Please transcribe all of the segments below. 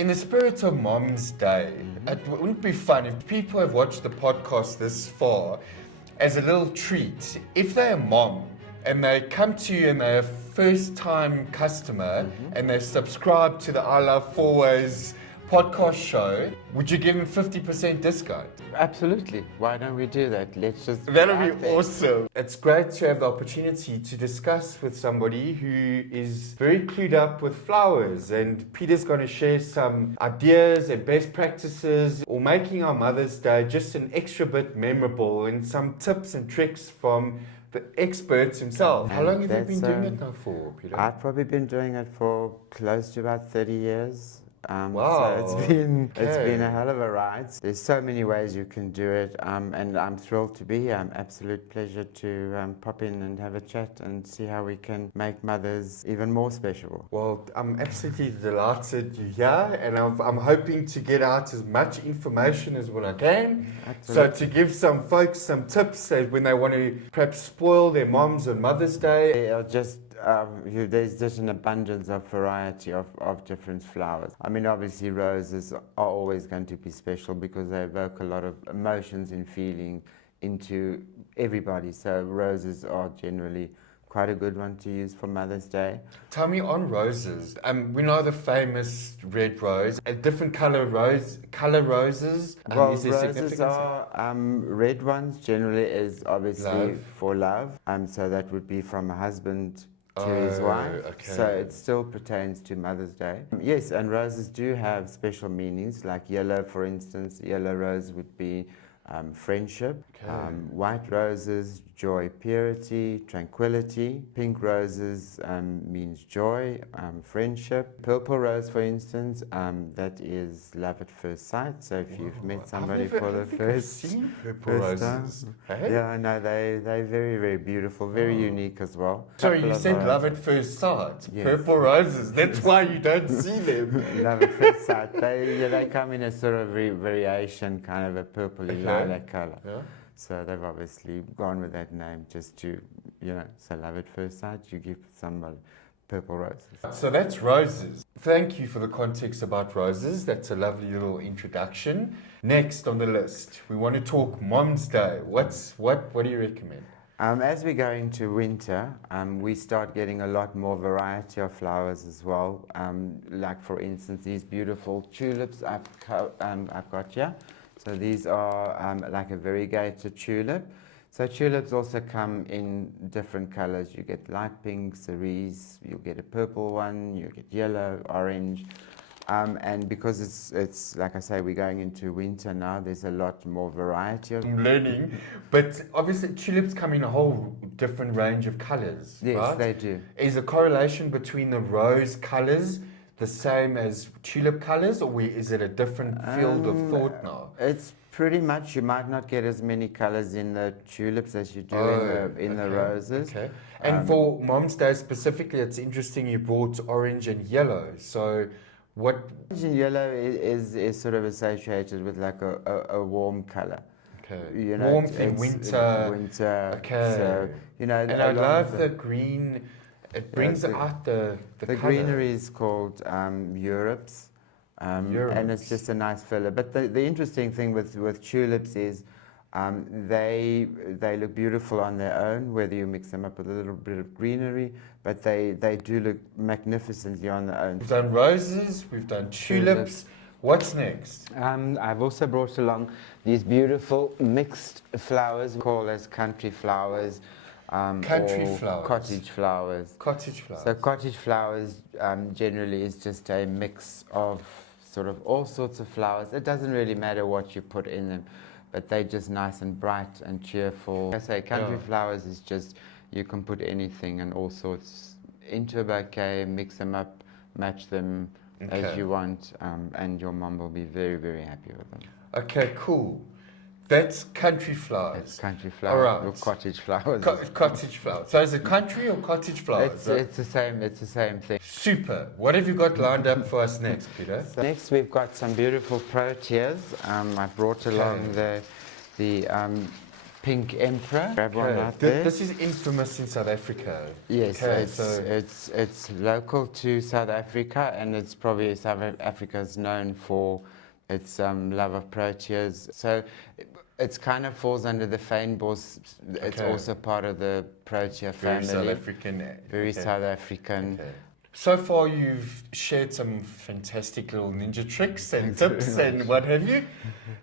In the spirit of Mom's Day, it wouldn't be fun if people have watched the podcast this far as a little treat. If they're a mom and they come to you and they're a first-time customer and they subscribe to the I Love Fourways podcast show, would you give them 50% discount? Absolutely. Why don't we do that? Let's just. That'll be awesome. It's great to have the opportunity to discuss with somebody who is very clued up with flowers, and Peter's going to share some ideas and best practices, or making our Mother's Day just an extra bit memorable, and some tips and tricks from the expert himself. How long have you been doing it now for, Peter? I've probably been doing it for close to about 30 years. Wow. So it's been a hell of a ride. There's so many ways you can do it, and I'm thrilled to be here. Absolute pleasure to pop in and have a chat and see how we can make mothers even more special. Well, I'm absolutely delighted you're here, and I'm hoping to get out as much information as what I can. Absolutely. So to give some folks some tips when they want to perhaps spoil their moms on Mother's Day. They are just there's just an abundance of variety of different flowers. I mean, obviously roses are always going to be special because they evoke a lot of emotions and feeling into everybody. So roses are generally quite a good one to use for Mother's Day. Tell me on roses. We know the famous red rose. A different color roses. Well, is there roses significance? are red ones generally is obviously Love. for love. So that would be from a husband to his wife. Okay. So it still pertains to Mother's Day. Yes, and roses do have special meanings, like yellow, for instance. Yellow rose would be friendship. Okay. White roses, joy, purity, tranquility. Pink roses means joy, friendship. Purple rose, for instance, that is love at first sight. So if you've met somebody for the first time. Hey? Yeah, no, they're very, very beautiful, very unique as well. Sorry, Couple you of said roses. love at first sight. Yes. Purple roses. That's why you don't see them. Love at first sight. They come in a sort of variation, kind of a purpley lilac color. Yeah. So they've obviously gone with that name just to, so love at first sight, you give somebody purple roses. So that's roses. Thank you for the context about roses. That's a lovely little introduction. Next on the list, we want to talk Mom's Day. What do you recommend? As we go into winter, we start getting a lot more variety of flowers as well. Like for instance, these beautiful tulips I've got here. So these are like a variegated tulip. So tulips also come in different colors. You get light pink, cerise, you'll get a purple one, you get yellow, orange. And because it's like I say, we're going into winter now, there's a lot more variety. I'm learning, but obviously tulips come in a whole different range of colors. Yes, right? they do. Is a correlation between the rose colors the same as tulip colors, or is it a different field of thought now? It's pretty much, you might not get as many colors in the tulips as you do in the roses. Okay. And for Mom's Day specifically, it's interesting you brought orange and yellow. So what? Orange and yellow is sort of associated with like a warm color. Okay. Warmth in winter. Winter. Okay. So, and I love the green. It brings out the color. greenery is called Europe's. And it's just a nice filler. But the interesting thing with tulips is they look beautiful on their own, whether you mix them up with a little bit of greenery, but they do look magnificently on their own. We've done roses, we've done tulips. What's next? I've also brought along these beautiful mixed flowers called as country flowers. Country or flowers. Cottage flowers. Cottage flowers. So cottage flowers generally is just a mix of sort of all sorts of flowers. It doesn't really matter what you put in them, but they're just nice and bright and cheerful. I say country flowers is just, you can put anything and all sorts into a bouquet, mix them up, match them as you want, and your mum will be very, very happy with them. Okay, cool. That's country flowers. It's country flowers All right. or cottage flowers. Cottage flowers. So is it country or cottage flowers? It's the same thing. Super. What have you got lined up for us next, Peter? So next we've got some beautiful proteas. I brought along the pink emperor. Grab one Okay. out there. This is infamous in South Africa. Yes, Okay, it's local to South Africa, and it's probably South Africa is known for its love of proteas. So it's kind of falls under the fynbos. It's Okay. also part of the protea Very family. South African. Very Okay. South African. Okay. So far, you've shared some fantastic little ninja tricks and Thanks very tips much. and what have you.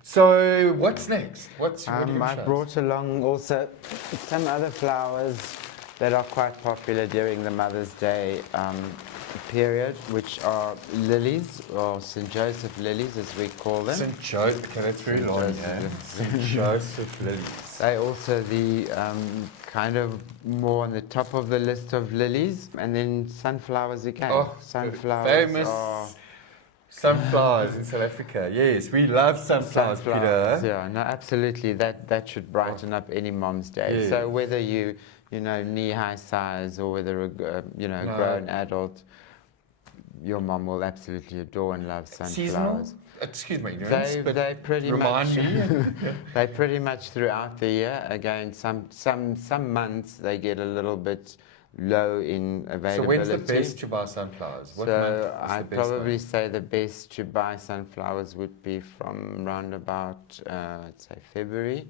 So, what's next? What are you I brought along also some other flowers that are quite popular during the Mother's Day period, which are lilies, or St. Joseph lilies as we call them. St. Joseph. Okay, that's very St. long. Joseph Yeah? lilies. St. Joseph lilies. They also the kind of more on the top of the list of lilies, and then sunflowers again. Oh, sunflowers famous are sunflowers in South Africa. Yes, we love sunflowers, sunflowers. Peter. Yeah, no, absolutely. That should brighten up any mom's day. Yeah. So whether you know knee-high size or whether a No. grown adult, your mom will absolutely adore and love Seasonal? sunflowers. Excuse my ignorance, but They pretty remind much me. they pretty much throughout the year. Again, some months they get a little bit low in So availability. when's the best to buy sunflowers? What So month is the I'd best probably one? say the best to buy sunflowers would be from round about, I'd say February.